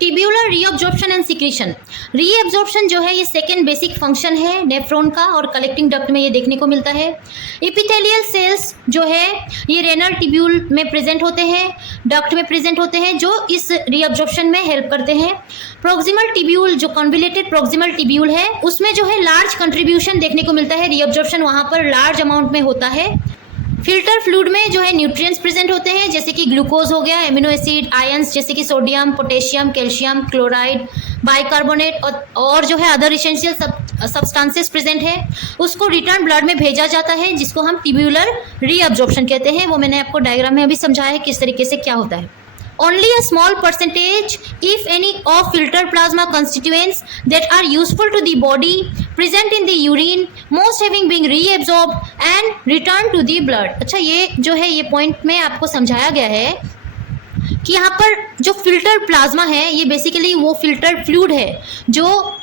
Tubular reabsorption and secretion. Reabsorption जो है ये सेकेंड बेसिक फंक्शन है नेफ्रॉन का और कलेक्टिंग डक्ट में ये देखने को मिलता है। एपिथेलियल सेल्स जो है ये रेनल टिब्यूल में प्रेजेंट होते हैं, डक्ट में प्रेजेंट होते हैं जो इस रीअब्जॉर्प्शन में हेल्प करते हैं। प्रोक्सिमल टिब्यूल जो कन्विलेटेड प्रोक्सिमल टिब्यूल है उसमें जो है लार्ज कंट्रीब्यूशन देखने को मिलता है, रीअब्जॉर्प्शन वहाँ पर लार्ज अमाउंट में होता है। फिल्टर फ्लूइड में जो है न्यूट्रिएंट्स प्रेजेंट होते हैं जैसे कि ग्लूकोज हो गया, एमिनो एसिड, आयंस जैसे कि sodium, potassium, calcium, chloride, bicarbonate और जो है अदर इसेंशियल सब्सटेंसेस प्रेजेंट है, उसको रिटर्न ब्लड में भेजा जाता है जिसको हम टिब्यूलर रीअब्जॉर्प्शन कहते हैं। वो मैंने आपको डायग्राम में अभी समझाया है किस तरीके से क्या होता है। Only a small percentage, if any, of filtered plasma constituents that are useful to the body present in the urine, most having been reabsorbed and returned to the blood। अच्छा, ये जो है ये पॉइंट में आपको समझाया गया है कि यहाँ पर जो फिल्टर प्लाज्मा है ये बेसिकली वो फिल्टर फ्लूइड है जो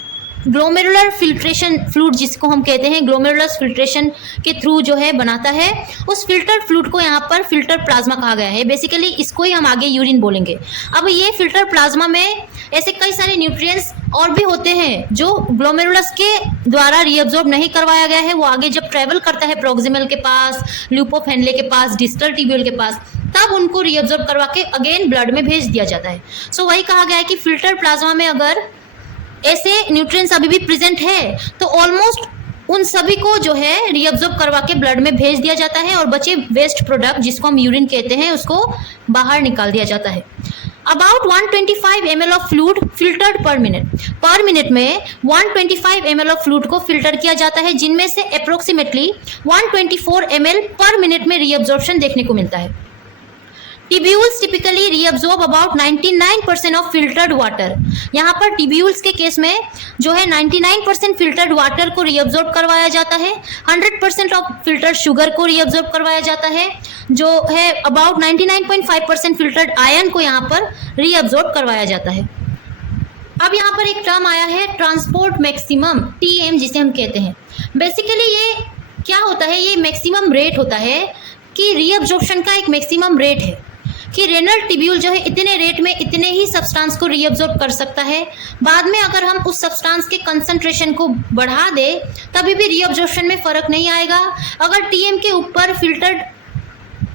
ग्लोमेरुलर फिल्ट्रेशन फ्लूइड जिसको हम कहते हैं, ग्लोमेरुलर फिल्ट्रेशन के थ्रू जो है बनाता है, उस फिल्टर फ्लूइड को यहाँ पर फिल्टर प्लाज्मा कहा गया है। बेसिकली इसको ही हम आगे यूरिन बोलेंगे। अब ये फिल्टर प्लाज्मा में ऐसे कई सारे न्यूट्रिएंट्स और भी होते हैं जो ग्लोमेरुलस के द्वारा रीअब्जॉर्ब नहीं करवाया गया है, वो आगे जब ट्रेवल करता है प्रोक्सिमल के पास, ल्यूपोफेनले के पास, डिस्टल टिब्यूल के पास, तब उनको रीअब्जॉर्ब करवा के अगेन ब्लड में भेज दिया जाता है। सो वही कहा गया है कि फिल्टर प्लाज्मा में अगर ऐसे न्यूट्रिएंट्स अभी भी प्रेजेंट है तो ऑलमोस्ट उन सभी को जो है रीअब्जॉर्ब करवा के ब्लड में भेज दिया जाता है और बचे वेस्ट प्रोडक्ट जिसको हम यूरिन कहते हैं उसको बाहर निकाल दिया जाता है। About 125 ml of fluid filtered पर मिनट में 125 ml ऑफ फ्लूइड को फिल्टर किया जाता है, जिनमें से अप्रोक्सीमेटली 124 ml पर मिनट में रीअब्जॉर्प्शन देखने को मिलता है। Tubules typically reabsorb about 99% of filtered water. यहाँ पर टिब्यूल्स के केस में जो है 99% फिल्टर्ड वाटर को रीअब्जॉर्ब करवाया जाता है, 100% ऑफ फिल्टर्ड शुगर को रीअब्जॉर्ब करवाया जाता है, जो है अबाउट 99.5% फिल्टर्ड आयरन को यहाँ पर रीअब्जॉर्ब करवाया जाता है। अब यहाँ पर एक टर्म आया है ट्रांसपोर्ट मैक्सिमम, TM जिसे हम कहते हैं। बेसिकली ये क्या होता है, ये मैक्सिमम रेट होता है कि रीअब्जॉर्प्शन का एक मैक्सिमम रेट है कि रेनल टिब्यूल जो है इतने रेट में इतने ही सब्सटेंस को रीअब्जॉर्ब कर सकता है। बाद में अगर हम उस सब्सटेंस के कंसंट्रेशन को बढ़ा दे तभी भी रीअब्जॉर्प्शन में फ़र्क नहीं आएगा। अगर TM के ऊपर फिल्टर्ड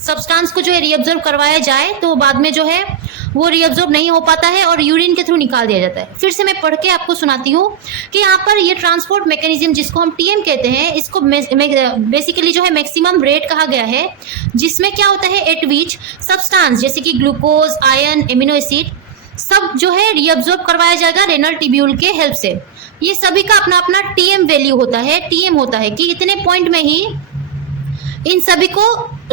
सब्सटेंस को जो है रीअब्जॉर्ब करवाया जाए तो बाद में जो है वो रीअब्जॉर्ब नहीं हो पाता है और यूरिन के थ्रू निकाल दिया जाता है। फिर से मैं पढ़ के आपको सुनाती हूँ कि यहाँ पर ये ट्रांसपोर्ट मैकेनिज्म जिसको हम TM कहते हैं, इसको बेसिकली जो है मैक्सिमम रेट कहा गया है, जिसमें क्या होता है एट विच सब्सटेंस जैसे कि ग्लूकोज, आयरन, एमिनो एसिड सब जो है रीअब्जॉर्ब करवाया जाएगा रेनल टिब्यूल के हेल्प से। ये सभी का अपना अपना TM वैल्यू होता है। TM होता है कि इतने पॉइंट में ही इन सभी को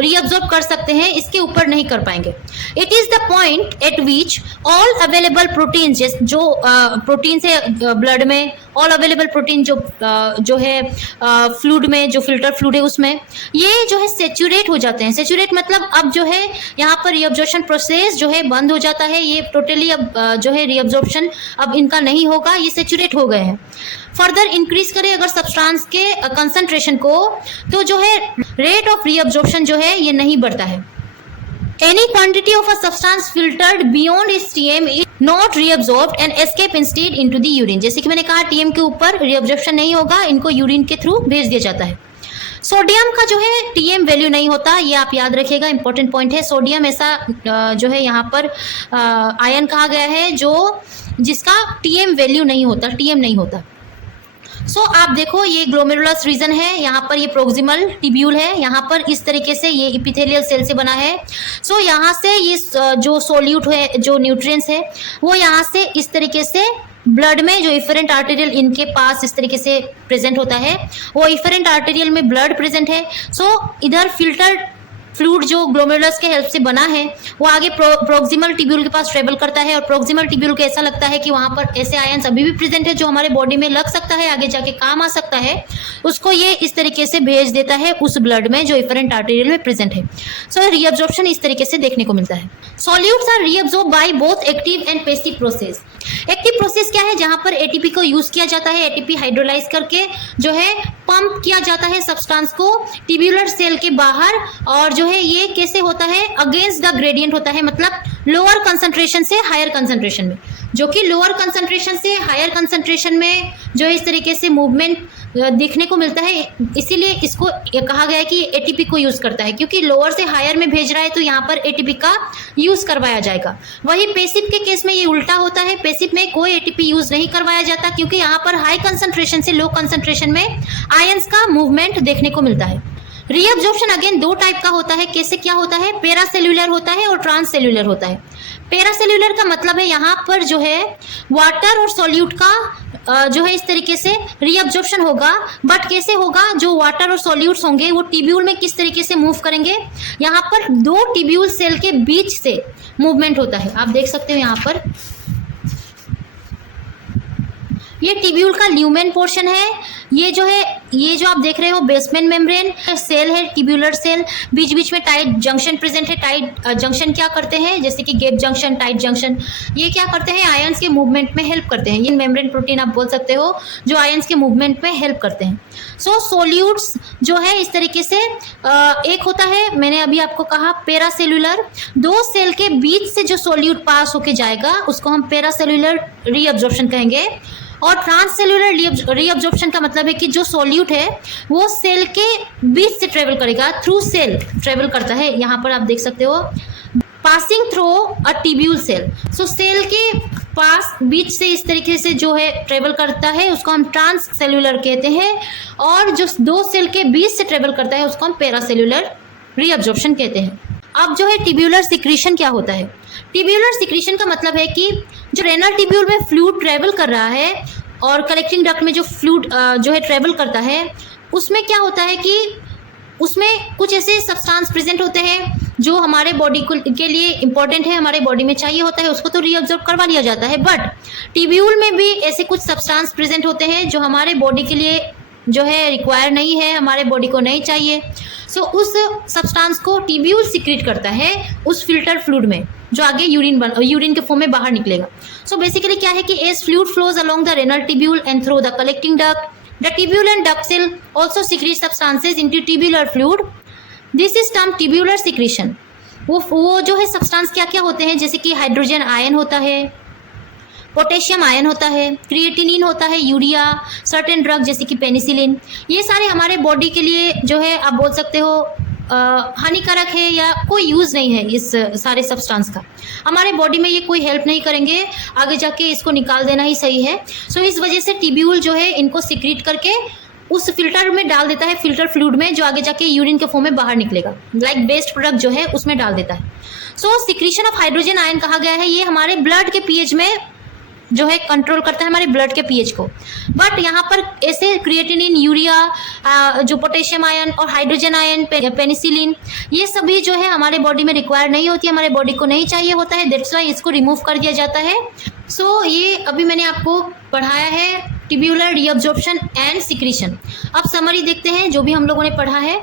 रीअब्जॉर्ब कर सकते हैं, इसके ऊपर नहीं कर पाएंगे। It is the point eight which all available protein जो प्रोटीन से ब्लड में ऑल अवेलेबल प्रोटीन जो है फ्लूइड में, जो फिल्टर फ्लूइड है उसमें ये जो है सेचुरेट हो जाते हैं। सेचुरेट मतलब अब जो है यहाँ पर रीअब्जॉर्प्शन प्रोसेस जो है बंद हो जाता है, ये टोटली अब जो है रीअब्जॉर्प्शन अब इनका नहीं होगा, ये सेचुरेट हो गए हैं। फर्दर इंक्रीज करें अगर सब्सटेंस के कंसंट्रेशन को तो जो है रेट ऑफ रीअब्जॉर्प्शन जो है ये नहीं बढ़ता है। Any quantity of a substance filtered beyond its TM is not reabsorbed and escape instead into the urine। जैसे कि मैंने कहा TM के ऊपर रीअब्जॉर्प्शन नहीं होगा, इनको यूरिन के थ्रू भेज दिया जाता है। सोडियम का जो है TM वैल्यू नहीं होता, ये आप याद रखिएगा, इंपॉर्टेंट पॉइंट है। सोडियम ऐसा जो है यहाँ पर आयन कहा गया है जो जिसका TM वैल्यू नहीं होता, TM नहीं होता। सो आप देखो ये ग्लोमेरुलस रीजन है, यहाँ पर ये प्रोक्सिमल टिब्यूल है, यहाँ पर इस तरीके से ये एपिथेलियल सेल से बना है। सो यहाँ से ये जो सोल्यूट है, जो न्यूट्रिएंट्स है, वो यहाँ से इस तरीके से ब्लड में जो इफरेंट आर्टेरियल इनके पास इस तरीके से प्रेजेंट होता है, वो इफरेंट आर्टेरियल में ब्लड प्रेजेंट है। सो इधर फिल्टर्ड फ्लूइड जो ग्लोमेरुलस के हेल्प से बना है वो आगे प्रोक्सिमल टिब्यूल के पास ट्रेवल करता है और प्रोक्सिमल टिब्यूल को ऐसा लगता है कि वहाँ पर ऐसे आयंस अभी भी प्रेजेंट है जो हमारे बॉडी में लग सकता है, आगे जाके काम आ सकता है, उसको ये इस तरीके से भेज देता है उस ब्लड में जो इफरेंट आर्टेरियल में प्रेजेंट है। सो रीअब्जॉर्प्शन इस तरीके से देखने को मिलता है। Solutes are reabsorb by both active and passive process. Active process क्या है, जहां पर एटीपी को यूज किया जाता है, एटीपी हाइड्रोलाइज करके जो है पंप किया जाता है सब्सटेंस को टिब्यूलर सेल के बाहर, और जो है ये कैसे होता है अगेंस्ट द ग्रेडियंट होता है, मतलब लोअर कंसंट्रेशन से हायर कंसंट्रेशन में। जो कि लोअर कंसंट्रेशन से हायर कंसंट्रेशन में जो है इस तरीके से मूवमेंट देखने को मिलता है, इसीलिए इसको कहा गया है कि एटीपी को यूज़ करता है, क्योंकि लोअर से हायर में भेज रहा है तो यहाँ पर एटीपी का यूज़ करवाया जाएगा। वही पेसिव के केस में ये उल्टा होता है, पेसिव में कोई एटीपी यूज़ नहीं करवाया जाता, क्योंकि यहाँ पर हाई कंसंट्रेशन से लो कंसंट्रेशन में आयंस का मूवमेंट देखने को मिलता है। रीअब्जॉर्प्शन अगेन दो टाइप का होता है। कैसे क्या होता है? पैरासेल्युलर होता है और ट्रांससेल्युलर होता है। पैरासेल्युलर का मतलब है यहाँ पर जो है वाटर और सॉल्यूट का जो है इस तरीके से रीअब्जॉर्प्शन होगा, बट कैसे होगा? जो वाटर और सॉल्यूट्स होंगे वो टिब्यूल में किस तरीके से मूव करेंगे, यहाँ पर दो टिब्यूल सेल के बीच से मूवमेंट होता है। आप देख सकते हो यहाँ पर ये टिब्यूल का ल्यूमेन पोर्शन है। ये जो आप देख रहे हो बेसमेंट मेम्ब्रेन सेल है, टिब्यूलर सेल। बीच बीच में टाइट जंक्शन प्रेजेंट है। टाइट जंक्शन क्या करते हैं? जैसे कि गैप जंक्शन, टाइट जंक्शन, ये क्या करते हैं? आयंस के मूवमेंट में हेल्प करते हैं। ये मेम्ब्रेन प्रोटीन आप बोल सकते हो जो आयंस के मूवमेंट में हेल्प करते हैं। सो सोल्यूट्स जो है इस तरीके से एक होता है, मैंने अभी आपको कहा पैरासेल्युलर, दो सेल के बीच से जो सोल्यूट पास होके जाएगा उसको हम पैरासेल्युलर रीअब्जॉर्प्शन कहेंगे। और ट्रांससेल्युलर रीअब्जॉर्प्शन का मतलब है कि जो सोल्यूट है वो सेल के बीच से ट्रेवल करेगा, थ्रू सेल ट्रेवल करता है। यहाँ पर आप देख सकते हो passing through a tubule cell. So cell के पास बीच से इस तरीके से जो है ट्रेवल करता है उसको हम ट्रांससेल्युलर कहते हैं, और जो दो सेल के बीच से ट्रेवल करता है उसको हम पैरासेल्युलर रीअब्जॉर्प्शन कहते हैं। अब जो है टिब्यूलर सिक्रीशन क्या होता है? टिब्यूलर सिक्रीशन का मतलब है कि जो रेनल टिब्यूल में फ्लूइड ट्रेवल कर रहा है और कलेक्टिंग डक्ट में जो फ्लूइड जो है ट्रेवल करता है, उसमें क्या होता है कि उसमें कुछ ऐसे सब्सटेंस प्रेजेंट होते हैं जो हमारे बॉडी के लिए इंपॉर्टेंट है, हमारे बॉडी में चाहिए होता है, उसको तो रीअब्जॉर्ब करवा लिया जाता है। बट टिब्यूल में भी ऐसे कुछ सब्सटेंस प्रेजेंट होते हैं जो हमारे बॉडी के लिए जो है रिक्वायर नहीं है, हमारे बॉडी को नहीं चाहिए। सो उस सब्सटेंस को टिब्यूल सिक्रीट करता है उस फिल्टर फ्लूइड में, जो आगे यूरिन के फॉर्म में बाहर निकलेगा। सो बेसिकली क्या है कि as fluid flows along the renal tubule and through the collecting duct, the tubule and duct cell also secrete substances into tubular fluid. This is termed tubular secretion. वो जो है substance क्या क्या होते हैं, जैसे कि हाइड्रोजन आयन होता है, पोटेशियम आयन होता है, क्रिएटिनिन होता है, यूरिया, सर्टेन ड्रग जैसे कि पेनिसिलिन, ये सारे हमारे बॉडी के लिए जो है आप बोल सकते हो हानिकारक है या कोई यूज़ नहीं है। इस सारे सब्सटेंस का हमारे बॉडी में ये कोई हेल्प नहीं करेंगे, आगे जाके इसको निकाल देना ही सही है। सो इस वजह से टिब्यूल जो है इनको सिक्रीट करके उस फिल्टर में डाल देता है, फिल्टर फ्लूइड में, जो आगे जाके यूरिन के फॉर्म में बाहर निकलेगा, लाइक बेस्ट प्रोडक्ट जो है उसमें डाल देता है। सो सिक्रीशन ऑफ हाइड्रोजन आयन कहा गया है, ये हमारे ब्लड के पीएच में जो है कंट्रोल करता है हमारे ब्लड के पीएच को। बट यहाँ पर ऐसे क्रिएटिनिन, यूरिया, जो पोटेशियम आयन और हाइड्रोजन आयन, पेनिसिलिन, ये सभी जो है हमारे बॉडी में रिक्वायर नहीं होती, हमारे बॉडी को नहीं चाहिए होता है, दैट्स वाई इसको रिमूव कर दिया जाता है। सो ये अभी मैंने आपको पढ़ाया है टिब्यूलर रीअब्जॉर्प्शन एंड सिक्रीशन। अब समरी देखते हैं जो भी हम लोगों ने पढ़ा है।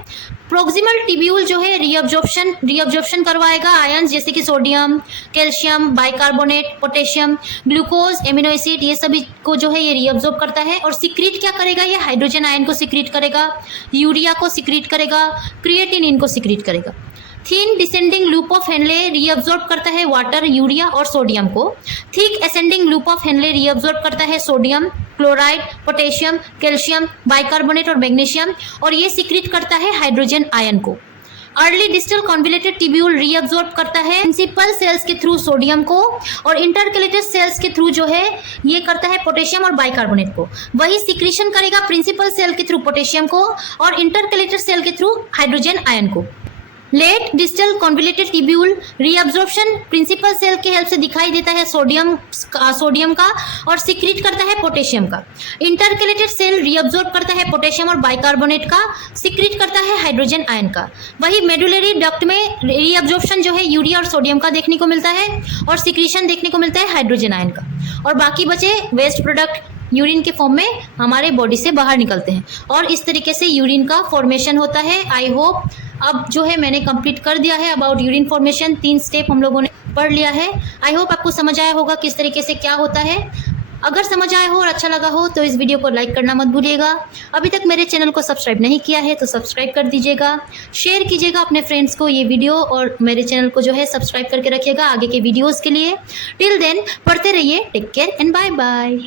प्रोक्सिमल टिब्यूल जो है रीअब्जॉर्प्शन करवाएगा आयंस जैसे कि sodium, calcium, bicarbonate, potassium, glucose, amino acid, ये सभी को जो है ये रीअब्जॉर्ब करता है। और सिक्रीट क्या करेगा? ये हाइड्रोजन आयन को सिक्रीट करेगा, यूरिया को सिक्रीट करेगा, क्रिएटिनिन को सिक्रीट करेगा। Thin descending loop of Henle reabsorb करता है वाटर, यूरिया और सोडियम को। Thick ascending loop of Henle reabsorb करता है sodium, chloride, potassium, calcium, bicarbonate और मैग्नीशियम, और ये सिक्रीट करता है हाइड्रोजन आयन को। Early distal convoluted tubule reabsorb करता है प्रिंसिपल सेल्स के थ्रू सोडियम को, और इंटरकलेटेड सेल्स के थ्रू जो है ये करता है पोटेशियम और बाइकार्बोनेट को। वही सिक्रीशन करेगा प्रिंसिपल सेल के थ्रू पोटेशियम को और इंटरकलेटेड सेल के थ्रू हाइड्रोजन आयन को। Late distal convoluted tubule reabsorption principal cell के हेल्प से दिखाई देता है सोडियम का और सिक्रीट करता है पोटेशियम का। इंटरकलेटेड सेल रीअब्जॉर्ब करता है पोटेशियम और बाइकार्बोनेट का, सिक्रीट करता है हाइड्रोजन आयन का। वही मेडुलरी डक्ट में रीअब्जॉर्प्शन जो है यूरिया और सोडियम का देखने को मिलता है और सिक्रीशन देखने को मिलता है हाइड्रोजन आयन का, और बाकी बचे वेस्ट प्रोडक्ट यूरिन के फॉर्म में हमारे बॉडी से बाहर निकलते हैं, और इस तरीके से यूरिन का फॉर्मेशन होता है। आई होप अब जो है मैंने कंप्लीट कर दिया है अबाउट यूरिन फॉर्मेशन। 3 स्टेप हम लोगों ने पढ़ लिया है। आई होप आपको समझ आया होगा किस तरीके से क्या होता है। अगर समझ आया हो और अच्छा लगा हो तो इस वीडियो को लाइक करना मत भूलिएगा। अभी तक मेरे चैनल को सब्सक्राइब नहीं किया है तो सब्सक्राइब कर दीजिएगा, शेयर कीजिएगा अपने फ्रेंड्स को ये वीडियो, और मेरे चैनल को जो है सब्सक्राइब करके रखिएगा आगे के वीडियोज़ के लिए। टिल देन पढ़ते रहिए। Take care and bye bye.